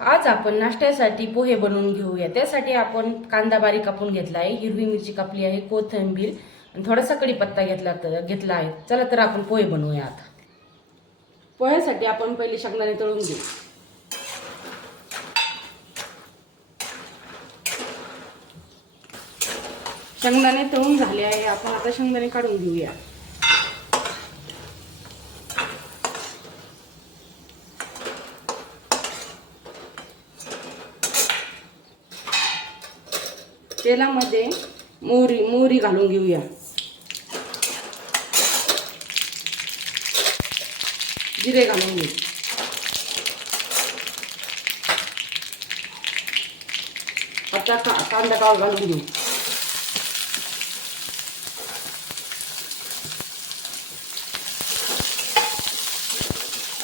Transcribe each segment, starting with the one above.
आज आपण नाश्त्यासाठी पोहे बनवून घेऊया. त्यासाठी आपण कांदा बारीक कापून घेतला आहे हिरवी मिरची कापली आहे कोथिंबीर आणि थोडासा कढीपत्ता घेतला तर घेतला आहे. चला तर आपण पोहे बनवूया आता. पोह्यासाठी आपण पहिले शेंगदाणे तळून घेऊ. शेंगदाणे तळून झाले आहे. आपण आता शेंगदाणे काढून घेऊया. तेलामध्ये मोहरी मोहरी घालून घेऊया. जिरे घालून घेऊ. आता का कांदा काळ घालून घेऊ.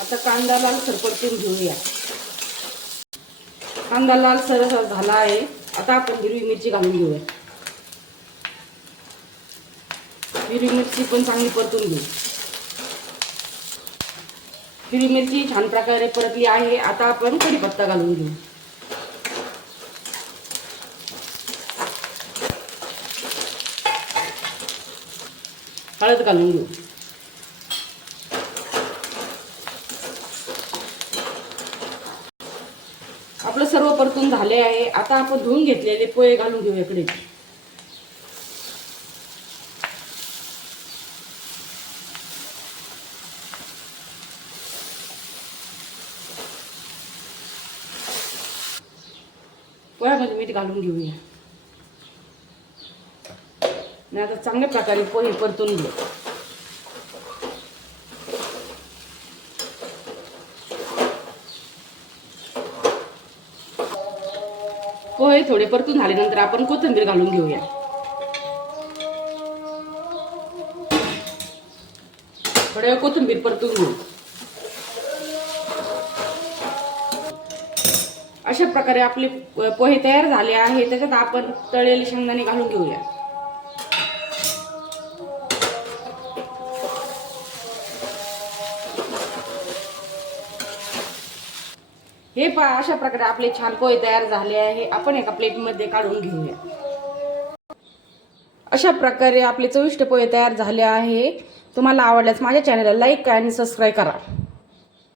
आता कांदा लाल सरपटून घेऊया. कांदा लाल सरस झाला आहे. आता आपण हिरवी मिरची घालून घेऊया. हिरवी मिरची पण चांगली परतून घेऊ. हिरवी मिरची छान प्रकारे परतली आहे. आता आपण कढीपत्ता घालून घेऊ. हळद घालून घेऊ. आपलं सर्व परतून झाले आहे. आता आपण धुवून घेतलेले पोहे घालून घेऊ इकडे. पोह्यामध्ये मीठ घालून घेऊया. नाही आता चांगल्या प्रकारे पोहे परतून घेऊ. हो, पोहे थोडे परतून झाल्यानंतर आपण कोथिंबीर घालून घेऊया. थोड्या वेळ कोथिंबीर परतून घेऊ. अशा प्रकारे आपले पोहे तयार झाले आहे. त्याच्यात आपण तळलेले शेंगदाणे घालून घेऊया. हे पहा अशा प्रकारे आपले छान पोहे तयार झाले आहे. आपण एका प्लेटमध्ये काढून घेऊया. अशा प्रकारे आपले चविष्ट पोहे तयार झाले आहे. तुम्हाला आवडल्यास माझ्या चॅनलला लाईक आणि सबस्क्राईब करा.